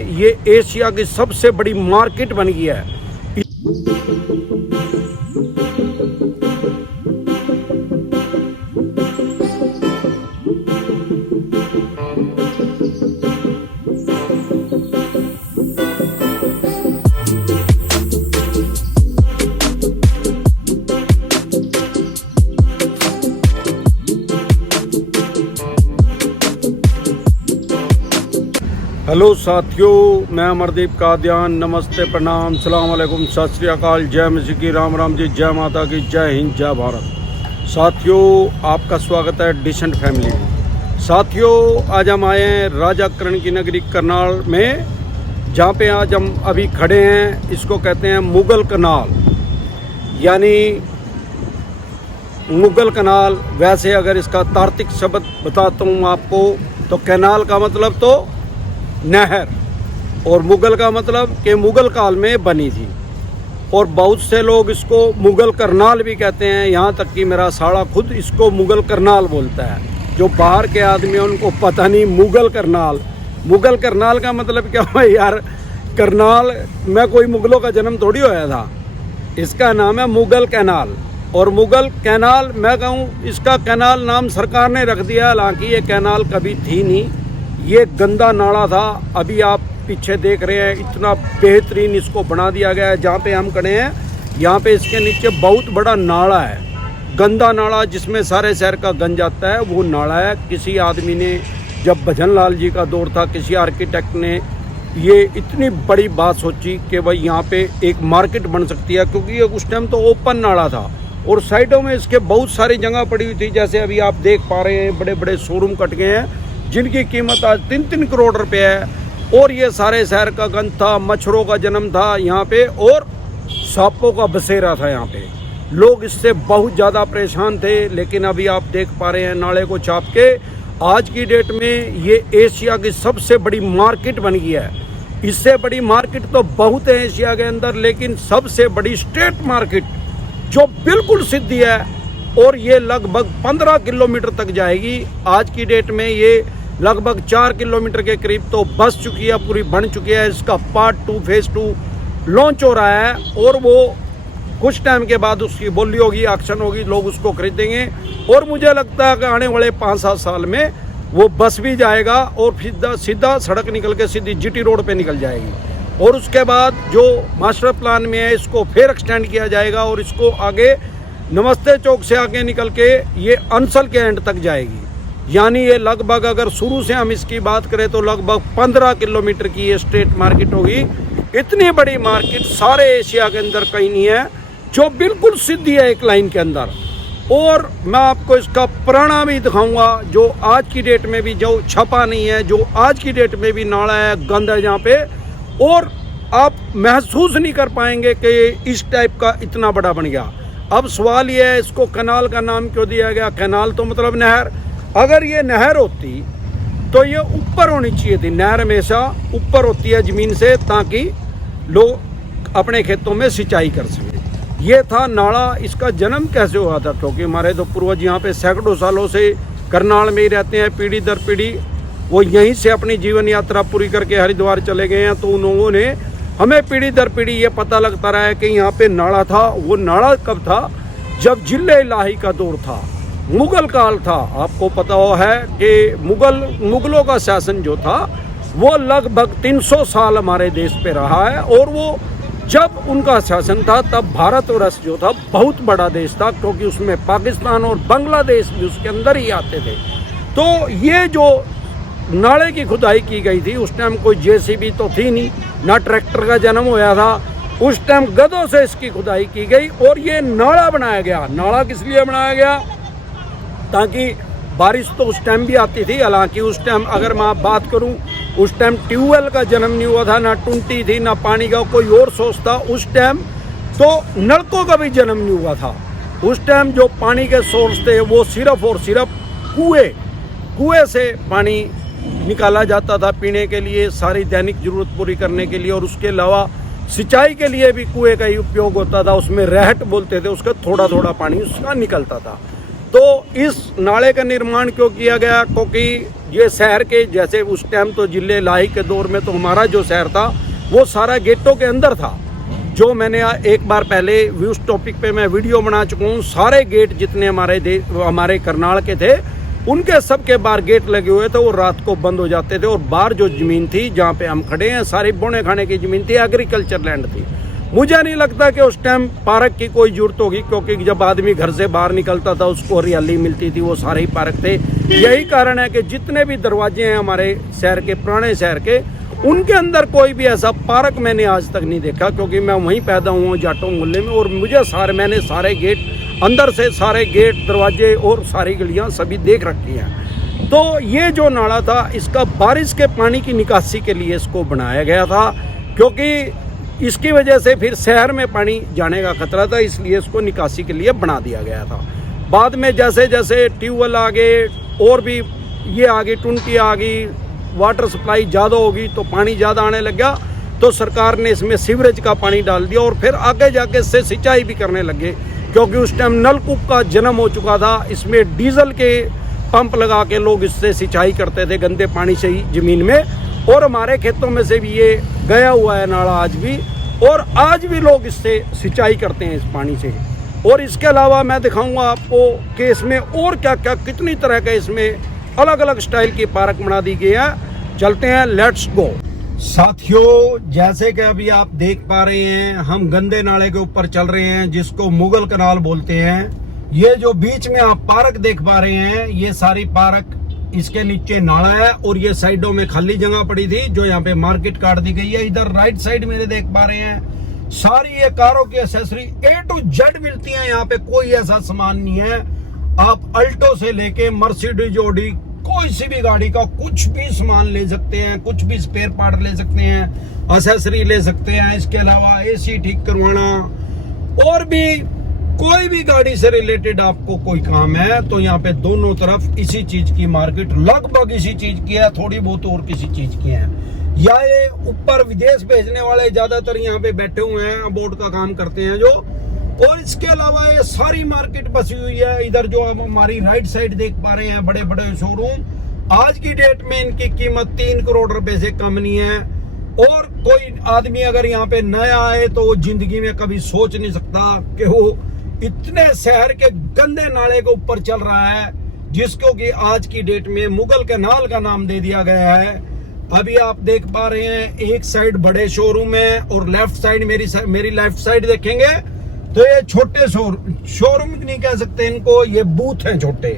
ये एशिया की सबसे बड़ी मार्केट बन गई है। हेलो साथियों, मैं अमरदीप कादियान। नमस्ते, प्रणाम, सलाम अलैकुम, सत श्री अकाल, जय मसीह की, राम राम जी, जय माता की, जय हिंद, जय भारत। साथियों, आपका स्वागत है डिसेंट फैमिली में। साथियों, आज हम आए हैं राजा कर्ण की नगरी करनाल में, जहाँ पे आज हम अभी खड़े हैं। इसको कहते हैं मुगल कनाल, यानी मुगल कनाल। वैसे अगर इसका तार्किक शब्द बताता हूँ आपको, तो कैनाल का मतलब तो नहर, और मुगल का मतलब कि मुगल काल में बनी थी। और बहुत से लोग इसको मुगल करनाल भी कहते हैं, यहाँ तक कि मेरा साला खुद इसको मुगल करनाल बोलता है। जो बाहर के आदमी हैं उनको पता नहीं मुगल करनाल। मुगल करनाल का मतलब क्या हुआ यार? करनाल में कोई मुगलों का जन्म थोड़ी होया था। इसका नाम है मुगल कैनाल। और मुगल कैनाल मैं कहूँ, इसका कैनाल नाम सरकार ने रख दिया, हालांकि ये कैनाल कभी थी नहीं। ये गंदा नाला था। अभी आप पीछे देख रहे हैं, इतना बेहतरीन इसको बना दिया गया है। जहाँ पे हम खड़े हैं, यहाँ पे इसके नीचे बहुत बड़ा नाला है, गंदा नाला, जिसमें सारे शहर का गंज आता है। वो नाला है। किसी आदमी ने, जब भजन लाल जी का दौर था, किसी आर्किटेक्ट ने ये इतनी बड़ी बात सोची कि भाई यहाँ पे एक मार्केट बन सकती है, क्योंकि ये उस टाइम तो ओपन नाला था और साइडों में इसके बहुत सारी जगह पड़ी हुई थी। जैसे अभी आप देख पा रहे हैं, बड़े बड़े शोरूम कट गए हैं जिनकी कीमत आज 3-3 करोड़ रुपए है। और ये सारे शहर का गंज था, मच्छरों का जन्म था यहाँ पे, और सांपों का बसेरा था यहाँ पे। लोग इससे बहुत ज़्यादा परेशान थे। लेकिन अभी आप देख पा रहे हैं, नाले को चाप के आज की डेट में ये एशिया की सबसे बड़ी मार्केट बन गई है। इससे बड़ी मार्केट तो बहुत है एशिया के अंदर, लेकिन सबसे बड़ी स्ट्रीट मार्केट जो बिल्कुल सीधी है, और ये लगभग 15 किलोमीटर तक जाएगी। आज की डेट में ये लगभग 4 किलोमीटर के करीब तो बस चुकी है, पूरी बन चुकी है। इसका पार्ट 2 फेज 2 लॉन्च हो रहा है, और वो कुछ टाइम के बाद उसकी बोली होगी, एक्शन होगी, लोग उसको खरीदेंगे। और मुझे लगता है कि आने वाले 5-7 साल में वो बस भी जाएगा और सीधा सड़क निकल के सीधी जीटी रोड पे निकल जाएगी। और उसके बाद जो मास्टर प्लान में है, इसको फिर एक्सटेंड किया जाएगा और इसको आगे नमस्ते चौक से आगे निकल के ये अंसल के एंड तक जाएगी। यानी ये लगभग, अगर शुरू से हम इसकी बात करें, तो लगभग 15 किलोमीटर की ये स्ट्रीट मार्केट होगी। इतनी बड़ी मार्केट सारे एशिया के अंदर कहीं नहीं है, जो बिल्कुल सीधी है एक लाइन के अंदर। और मैं आपको इसका पुराना भी दिखाऊंगा, जो आज की डेट में भी जो छपा नहीं है, जो आज की डेट में भी नाला है, गंद है जहाँ पे, और आप महसूस नहीं कर पाएंगे कि इस टाइप का इतना बड़ा बन गया। अब सवाल ये है, इसको कैनाल का नाम क्यों दिया गया? कैनाल तो मतलब नहर। अगर ये नहर होती तो ये ऊपर होनी चाहिए थी। नहर हमेशा ऊपर होती है ज़मीन से, ताकि लोग अपने खेतों में सिंचाई कर सकें। ये था नाला। इसका जन्म कैसे हुआ था? क्योंकि हमारे तो पूर्वज यहाँ पे सैकड़ों सालों से करनाल में ही रहते हैं, पीढ़ी दर पीढ़ी। वो यहीं से अपनी जीवन यात्रा पूरी करके हरिद्वार चले गए हैं। तो उन लोगों ने हमें पीढ़ी दर पीढ़ी ये पता लगता रहा है कि यहाँ पे नाला था। वो नाला कब था? जब जिले इलाही का दौर था, मुगल काल था। आपको पता हो है कि मुगलों का शासन जो था वो लगभग 300 साल हमारे देश पे रहा है। और वो जब उनका शासन था, तब भारतवर्ष जो था बहुत बड़ा देश था, क्योंकि उसमें पाकिस्तान और बांग्लादेश भी उसके अंदर ही आते थे। तो ये जो नाले की खुदाई की गई थी, उस टाइम कोई जेसीबी तो थी नहीं, ना ट्रैक्टर का जन्म होया था। उस टाइम गधों से इसकी खुदाई की गई और ये नाला बनाया गया। नाला किस लिए बनाया गया? ताकि बारिश तो उस टाइम भी आती थी। हालांकि उस टाइम अगर मैं बात करूं, उस टाइम ट्यूबवेल का जन्म नहीं हुआ था, ना टुंटी थी, ना पानी का कोई और सोर्स था। उस टाइम तो नलकों का भी जन्म नहीं हुआ था। उस टाइम जो पानी के सोर्स थे वो सिर्फ और सिर्फ कुएं से पानी निकाला जाता था पीने के लिए, सारी दैनिक जरूरत पूरी करने के लिए। और उसके अलावा सिंचाई के लिए भी कुएं का ही उपयोग होता था। उसमें रहट बोलते थे, उसका थोड़ा थोड़ा पानी उसका निकलता था। तो इस नाले का निर्माण क्यों किया गया? क्योंकि ये शहर के जैसे उस टाइम तो जिले लाही के दौर में तो हमारा जो शहर था वो सारा गेटों के अंदर था। जो मैंने एक बार पहले उस टॉपिक पे मैं वीडियो बना चुका हूँ। सारे गेट जितने हमारे करनाल के थे उनके सबके बाहर गेट लगे हुए थे, वो रात को बंद हो जाते थे। और बाहर जो ज़मीन थी जहाँ पे हम खड़े हैं सारी बोने खाने की ज़मीन थी, एग्रीकल्चर लैंड थी। मुझे नहीं लगता कि उस टाइम पार्क की कोई जरूरत होगी, क्योंकि जब आदमी घर से बाहर निकलता था उसको हरियाली मिलती थी, वो सारे ही पार्क थे। यही कारण है कि जितने भी दरवाजे हैं हमारे शहर के, पुराने शहर के, उनके अंदर कोई भी ऐसा पार्क मैंने आज तक नहीं देखा, क्योंकि मैं वहीं पैदा हुआ हूँ जाटों मोहल्ले में। और मैंने सारे गेट अंदर से, सारे गेट, दरवाजे और सारी गलियाँ सभी देख रखी हैं। तो ये जो नाला था इसका बारिश के पानी की निकासी के लिए इसको बनाया गया था, क्योंकि इसकी वजह से फिर शहर में पानी जाने का खतरा था, इसलिए इसको निकासी के लिए बना दिया गया था। बाद में जैसे जैसे ट्यूबवेल आ गए और भी ये आ गई, टुंटी आ गई, वाटर सप्लाई ज़्यादा होगी तो पानी ज़्यादा आने लग गया, तो सरकार ने इसमें सीवरेज का पानी डाल दिया और फिर आगे जाके इससे सिंचाई भी करने लगे, क्योंकि उस टाइम नलकूप का जन्म हो चुका था। इसमें डीजल के पंप लगा के लोग इससे सिंचाई करते थे गंदे पानी से ही ज़मीन में, और हमारे खेतों में से भी ये गया हुआ है नाला आज भी, और आज भी लोग इससे सिंचाई करते हैं इस पानी से। और इसके अलावा मैं दिखाऊंगा आपको कि इसमें और क्या क्या, कितनी तरह के इसमें अलग अलग स्टाइल की पार्क बना दी गई है। चलते हैं, लेट्स गो। साथियों, जैसे कि अभी आप देख पा रहे हैं हम गंदे नाले के ऊपर चल रहे हैं, जिसको मुगल कनाल बोलते हैं। ये जो बीच में आप पार्क देख पा रहे हैं, ये सारी पार्क, इसके नीचे नाला है और ये साइडों में खाली जगह पड़ी थी जो यहाँ पे मार्केट काट दी गई है। इधर राइट साइड मेरे देख पा रहे हैं सारी ये कारों की एक्सेसरी A to Z मिलती है यहाँ पे, कोई ऐसा सामान नहीं है। आप अल्टो से लेके मर्सिडीज, ऑडी, कोई सी भी गाड़ी का कुछ भी सामान ले सकते हैं, कुछ भी स्पेयर पार्ट ले सकते हैं, एक्सेसरी ले सकते हैं। इसके अलावा AC ठीक करवाना और भी कोई भी गाड़ी से रिलेटेड आपको कोई काम है तो यहाँ पे दोनों तरफ इसी चीज की मार्केट, लगभग इसी चीज की है, थोड़ी बहुत और किसी चीज की है। या ये ऊपर विदेश भेजने वाले ज्यादातर यहाँ पे बैठे हुए हैं, बोर्ड का काम करते हैं जो। और इसके अलावा ये सारी मार्केट बसी हुई है। इधर जो हम हमारी राइट साइड देख पा रहे हैं बड़े बड़े शोरूम, आज की डेट में इनकी कीमत 3 करोड़ रुपए से कम नहीं है। और कोई आदमी अगर यहाँ पे नया आए तो वो जिंदगी में कभी सोच नहीं सकता कि वो इतने शहर के गंदे नाले के ऊपर चल रहा है, जिसको कि आज की डेट में मुगल कनाल का नाम दे दिया गया है। अभी आप देख पा रहे हैं एक साइड बड़े शोरूम है और लेफ्ट साइड मेरी लेफ्ट साइड देखेंगे तो ये छोटे शोरूम नहीं कह सकते इनको, ये बूथ हैं छोटे,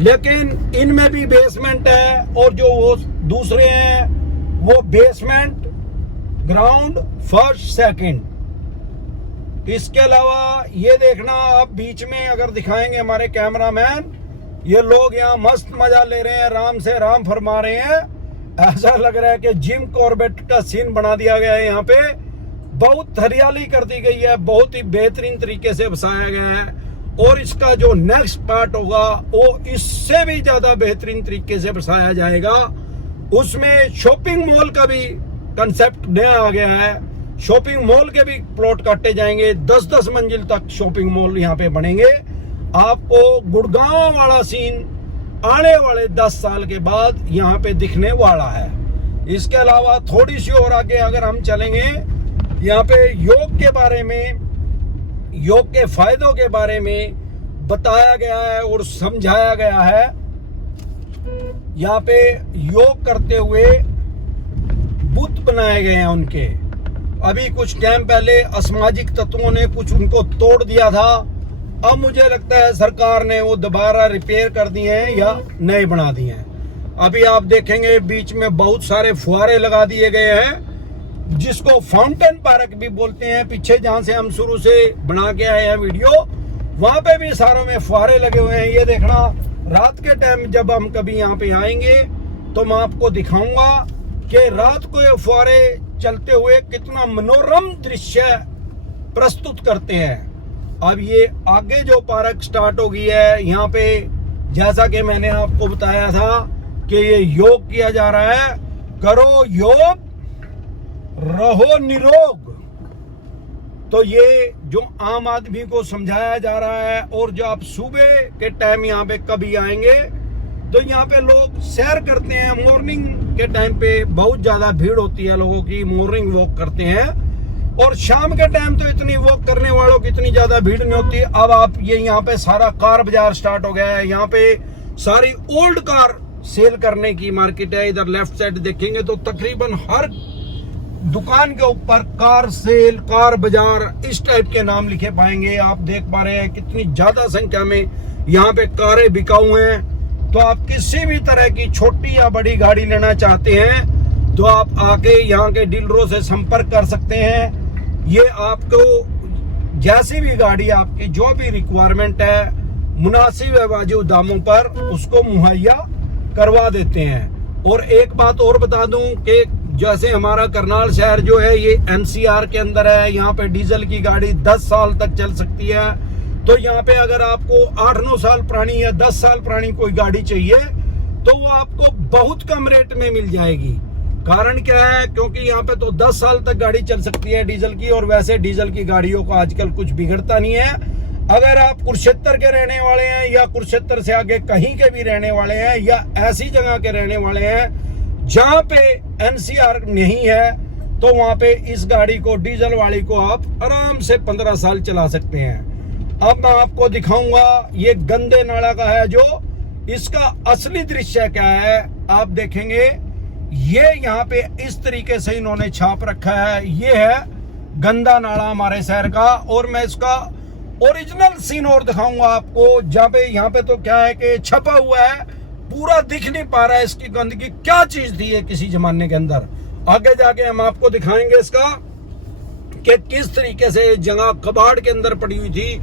लेकिन इनमें भी बेसमेंट है। और जो वो दूसरे हैं वो बेसमेंट, ग्राउंड, फर्स्ट, सेकंड। इसके अलावा ये देखना आप बीच में अगर दिखाएंगे हमारे कैमरामैन, ये लोग यहाँ मस्त मजा ले रहे हैं, राम से राम फरमा रहे हैं। ऐसा लग रहा है कि जिम कॉर्बेट का सीन बना दिया गया है। यहाँ पे बहुत हरियाली कर दी गई है, बहुत ही बेहतरीन तरीके से बसाया गया है। और इसका जो नेक्स्ट पार्ट होगा वो इससे भी ज्यादा बेहतरीन तरीके से बसाया जाएगा। उसमें शॉपिंग मॉल का भी कंसेप्ट नया आ गया है। शॉपिंग मॉल के भी प्लॉट काटे जाएंगे, 10-10 मंजिल तक शॉपिंग मॉल यहाँ पे बनेंगे। आपको गुड़गांव वाला सीन आने वाले 10 साल के बाद यहाँ पे दिखने वाला है। इसके अलावा थोड़ी सी और आगे अगर हम चलेंगे, यहाँ पे योग के बारे में, योग के फायदों के बारे में बताया गया है और समझाया गया है। यहाँ पे योग करते हुए बुत बनाए गए हैं उनके। अभी कुछ टाइम पहले असामाजिक तत्वों ने कुछ उनको तोड़ दिया था, अब मुझे लगता है सरकार ने वो दोबारा रिपेयर कर दिए हैं या नए बना दिए हैं। अभी आप देखेंगे बीच में बहुत सारे फुहारे लगा दिए गए हैं, जिसको फाउंटेन पार्क भी बोलते हैं। पीछे जहां से हम शुरू से बना के आए हैं वीडियो, वहां पे भी सारों में फुहारे लगे हुए हैं। ये देखना, रात के टाइम जब हम कभी यहाँ पे आएंगे तो मैं आपको दिखाऊंगा कि रात को ये फुहारे चलते हुए कितना मनोरम दृश्य प्रस्तुत करते हैं। अब ये आगे जो पार्क स्टार्ट हो गई है, यहाँ पे जैसा कि मैंने आपको बताया था कि ये योग किया जा रहा है। करो योग, रहो निरोग। तो ये जो आम आदमी को समझाया जा रहा है, और जो आप सुबह के टाइम यहाँ पे कभी आएंगे तो यहाँ पे लोग सैर करते हैं। मॉर्निंग के टाइम पे बहुत ज्यादा भीड़ होती है लोगों की, मॉर्निंग वॉक करते हैं। और शाम के टाइम तो इतनी वॉक करने वालों की इतनी ज्यादा भीड़ नहीं होती। अब आप ये यहाँ पे सारा कार बाजार स्टार्ट हो गया है। यहाँ पे सारी ओल्ड कार सेल करने की मार्केट है। इधर लेफ्ट साइड देखेंगे तो तकरीबन हर दुकान के ऊपर कार सेल, कार बाजार इस टाइप के नाम लिखे पाएंगे। आप देख पा रहे हैं कितनी ज्यादा संख्या में यहाँ पे कारें बिकाऊ हैं। तो आप किसी भी तरह की छोटी या बड़ी गाड़ी लेना चाहते हैं तो आप आके यहाँ के डीलरों से संपर्क कर सकते हैं। ये आपको जैसी भी गाड़ी आपकी जो भी रिक्वायरमेंट है मुनासिब वाजिब दामों पर उसको मुहैया करवा देते हैं। और एक बात और बता दूं कि जैसे हमारा करनाल शहर जो है ये एनसीआर के अंदर है। यहाँ पे डीजल की गाड़ी 10 साल तक चल सकती है। तो यहाँ पे अगर आपको 8-9 साल पुरानी या 10 साल पुरानी कोई गाड़ी चाहिए तो वो आपको बहुत कम रेट में मिल जाएगी। कारण क्या है? क्योंकि यहाँ पे तो 10 साल तक गाड़ी चल सकती है डीजल की। और वैसे डीजल की गाड़ियों को आजकल कुछ बिगड़ता नहीं है। अगर आप कुरुक्षेत्र के रहने वाले हैं या कुरुक्षेत्र से आगे कहीं के भी रहने वाले हैं या ऐसी जगह के रहने वाले हैं जहां पे एनसीआर नहीं है तो वहां पे इस गाड़ी को, डीजल वाली को आप आराम से 15 साल चला सकते हैं। अब मैं आपको दिखाऊंगा ये गंदे नाला का है जो इसका असली दृश्य क्या है। आप देखेंगे ये यहाँ पे इस तरीके से इन्होंने छाप रखा है। ये है गंदा नाला हमारे शहर का। और मैं इसका ओरिजिनल सीन और दिखाऊंगा आपको जहाँ पे, यहाँ पे तो क्या है कि छपा हुआ है, पूरा दिख नहीं पा रहा है इसकी गंदगी क्या चीज थी है किसी जमाने के अंदर। आगे जाके हम आपको दिखाएंगे इसका कि किस तरीके से जगह कबाड़ के अंदर पड़ी हुई थी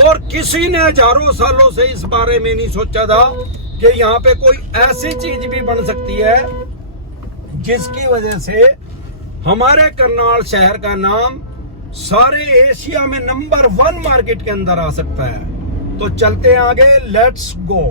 और किसी ने हजारों सालों से इस बारे में नहीं सोचा था कि यहाँ पे कोई ऐसी चीज भी बन सकती है जिसकी वजह से हमारे करनाल शहर का नाम सारे एशिया में नंबर 1 मार्केट के अंदर आ सकता है। तो चलते हैं आगे, लेट्स गो।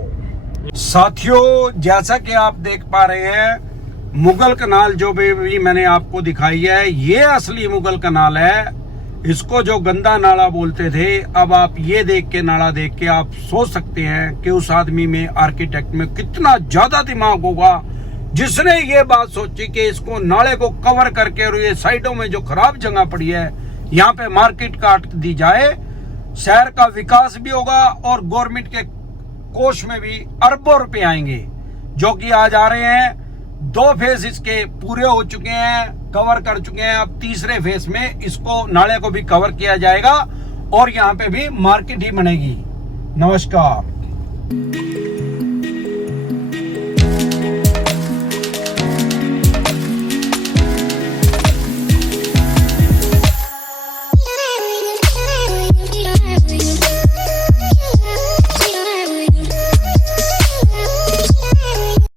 साथियों, जैसा कि आप देख पा रहे हैं मुगल कनाल जो भी मैंने आपको दिखाई है ये असली मुगल कनाल है। इसको जो गंदा नाला बोलते थे, अब आप ये देख के, नाला देख के आप सोच सकते हैं कि उस आदमी में, आर्किटेक्ट में कितना ज्यादा दिमाग होगा जिसने ये बात सोची कि इसको नाले को कवर करके और ये साइडों में जो खराब जगह पड़ी है यहाँ पे मार्केट काट दी जाए। शहर का विकास भी होगा और गवर्नमेंट के कोष में भी अरबों रुपए आएंगे, जो कि आज आ रहे हैं। 2 फेज इसके पूरे हो चुके हैं, कवर कर चुके हैं। अब तीसरे फेज में इसको, नाले को भी कवर किया जाएगा और यहाँ पे भी मार्केट ही बनेगी। नमस्कार।